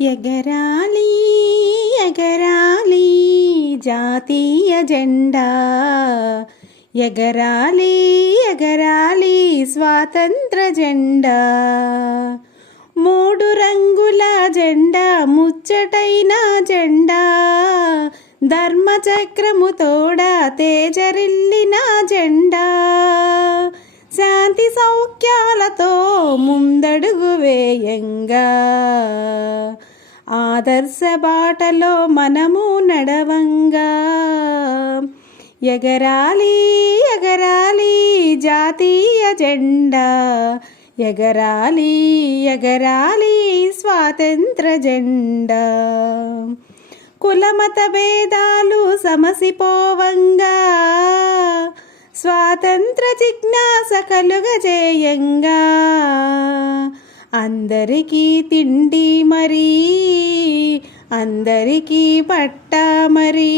ఎగరాలి ఎగరాలి జాతీయ జెండా. ఎగరాలి ఎగరాలి స్వాతంత్ర జెండా. మూడు రంగుల జెండా ముచ్చటైన జెండా. ధర్మచక్రము తోడ తేజరిల్లిన జెండా. శాంతి సౌఖ్యాలతో ముందడుగు వేయంగా. ఆదర్శ బాటలో మనము నడవంగా. ఎగరాలి ఎగరాలి జాతీయ జెండా. ఎగరాలి ఎగరాలి స్వాతంత్ర జెండా. కులమత భేదాలు సమసిపోవంగా. స్వాతంత్ర జిజ్ఞాస కలుగజేయంగా. అందరికీ తిండి మరి అందరికీ పట్ట మరి.